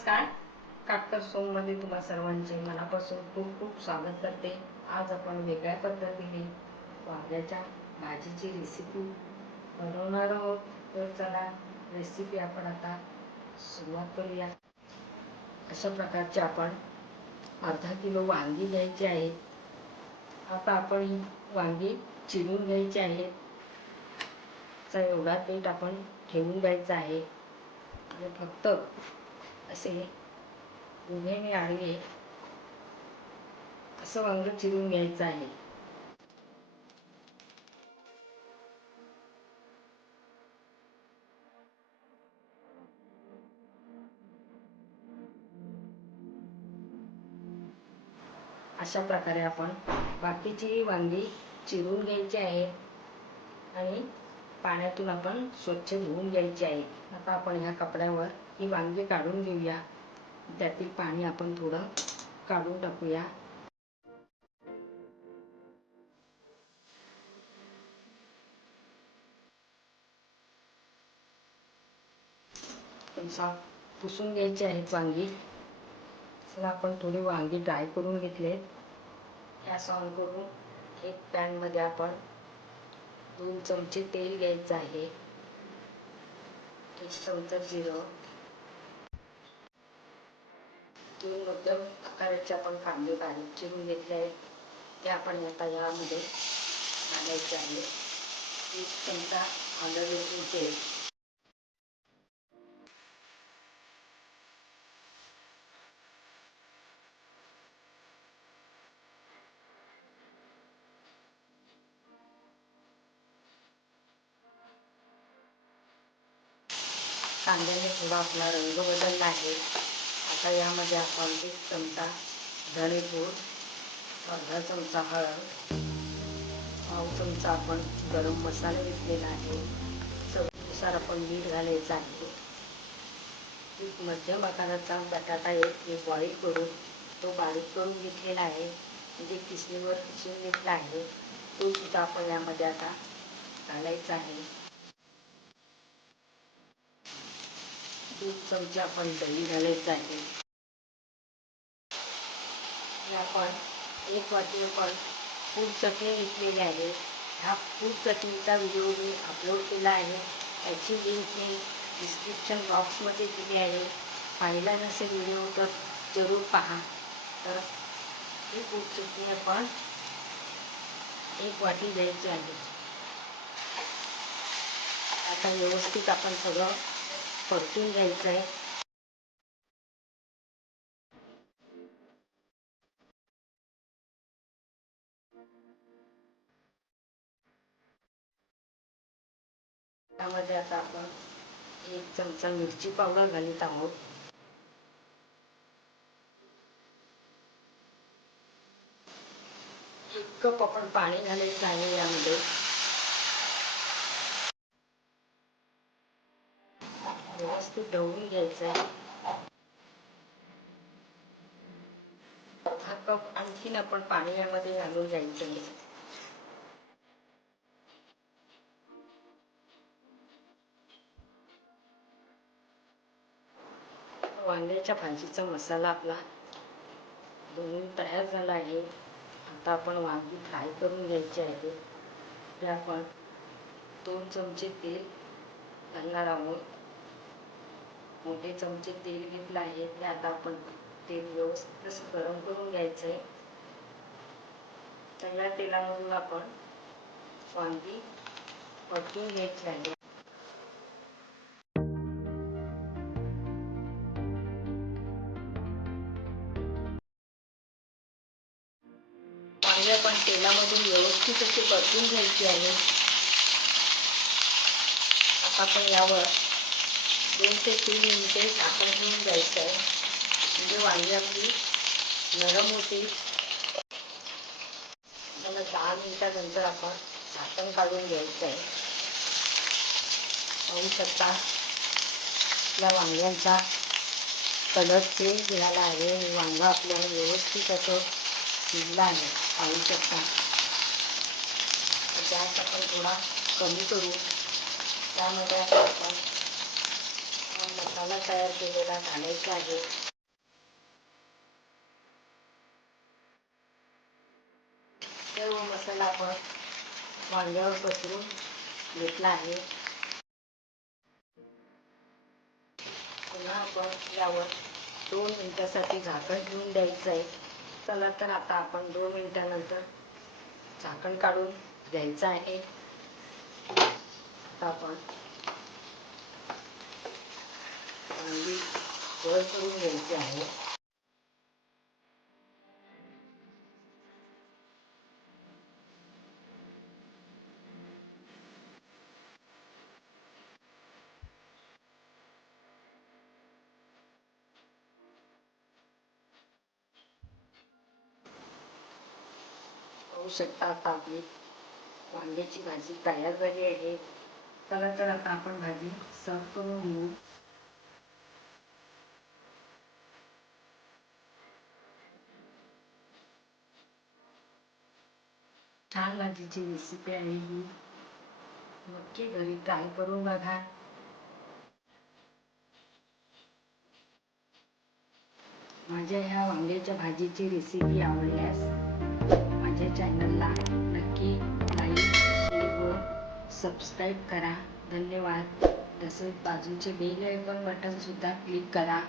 नमस्कार. काटकर सोममध्ये तुम्हा सर्वांचे मनापासून खूप खूप स्वागत करते. आज आपण वेगळ्या पद्धतीने वांग्याच्या भाजीची रेसिपी बनवणार आहोत. तर चला रेसिपी आपण आता सुरुवात करूया. अशा प्रकारचे आपण अर्धा किलो वांगी घ्यायची आहेत आता आपण ही वांगी चिरून घ्यायची आहेत चा एवढा पीठ आपण ठेवून द्यायचा आहे. आणि फक्त असे उभे आणि आडवे असं वांग चिरून घ्यायचं आहे. अशा प्रकारे आपण बाकीची वांगी चिरून घ्यायची आहे आणि पाण्यातून आपण स्वच्छ धुवून घ्यायची आहे. आता आपण ह्या कपड्यावर ही वांगी काढून घेऊया. त्यातील पाणी आपण थोडं काढून टाकूया. साफ पुसून घ्यायची आहेत वांगी. चला आपण थोडी वांगी ड्राय करून घेतले गॅस ऑन करून एक पॅनमध्ये आपण दोन चमचे तेल घ्यायचं आहे. एक चमचा जिरं. दोन मध्यम आकाराचे आपण कांदे बारीक चिरून घेतले आहेत. ते आपण आता यामध्ये घालायचे आहे. एक चमचा आलं लसूण तेल कांद्याने थोडा आपला रंग बदलला आहे. आता यामध्ये आपण एक चमचा धणेपूड अर्धा चमचा हळद पाव चमचा आपण गरम मसाला घेतलेला आहे. चवीनुसार आपण मीठ घालायचं आहे. एक मध्यम आकाराचा बटाटा एक मी बॉईल करून तो बारीक करून घेतलेला आहे. म्हणजे किसणीवर किसून घेतला आहे. तो सुद्धा आपण यामध्ये आता घालायचा आहे. दोन चमचे आपण दही घालायचं आहे. आपण एक वाटी आपण फूड चटणी घेतलेली आहे. ह्या फूड चटणीचा व्हिडिओ मी अपलोड केला आहे. त्याची लिंक मी डिस्क्रिप्शन बॉक्समध्ये दिली आहे. पाहिला नसेल व्हिडिओ तर जरूर पहा. तर ही फूड चटणी आपण एक वाटी द्यायची आहे. आता व्यवस्थित आपण सगळं परतून घ्यायचं आहे. त्यामध्ये आता आपण एक चमचा मिरची पावडर घालीत आहोत. एक कप आपण पाणी घालायचं आहे यामध्ये. व्यवस्थित ढवळून घ्यायचं आहे. हा कप आणखीन आपण पाणी यामध्ये घालून घ्यायचं आहे. वांग्याच्या भाजीचा मसाला आपला दोन्ही तयार झाला आहे. आता आपण वांगी फ्राय करून घ्यायची आहे. ते आपण दोन चमचे तेल घालणार आहोत. मोठे चमचे तेल घेतलं आहे. ते आता आपण तेल व्यवस्थित असं गरम करून घ्यायचं आहे तर या तेलामधून आपण वांगी परतून घ्यायची आहे. वांगे आपण तेलामधून व्यवस्थित असे परतून घ्यायची आहे. आता आपण यावर दोन ते तीन मिनिटे झाकण घेऊन जायचं आहे. म्हणजे वांगी आपली नरम होती. मला दहा मिनिटानंतर आपण झाकण काढून घ्यायचं आहे. पाहू शकता आपल्या वांग्यांचा कलर चेंज झाला आहे. वांगा आपल्याला व्यवस्थित असं शिजला आहे. पाहू शकता. गॅस आपण थोडा कमी करू. त्यामध्ये आपण मसाला तयार केलेला घालायचा आहे. सर्व मसाला आपण वांग्यावर पसरून घेतला आहे. पुन्हा आपण यावर दोन मिनिटासाठी झाकण ठेवून द्यायचं आहे. चला तर आता आपण दोन मिनिटानंतर झाकण काढून द्यायचं आहे. आता आपण वांगी वर करून घ्यायचे आहे. पाहू शकता आता आपली वांग्याची भाजी तयार झाली आहे. चला तर आता आपण भाजी सर्व करून घेऊ. छान भाजीची रेसिपी आहे ही नक्की घरी ट्राय करून बघा. माझ्या ह्या वांग्याच्या भाजीची रेसिपी आवडल्यास माझ्या चॅनलला नक्की लाईक शेअर व सबस्क्राईब करा. धन्यवाद. तसेच बाजूचे बेल आयकॉन बटन सुद्धा क्लिक करा.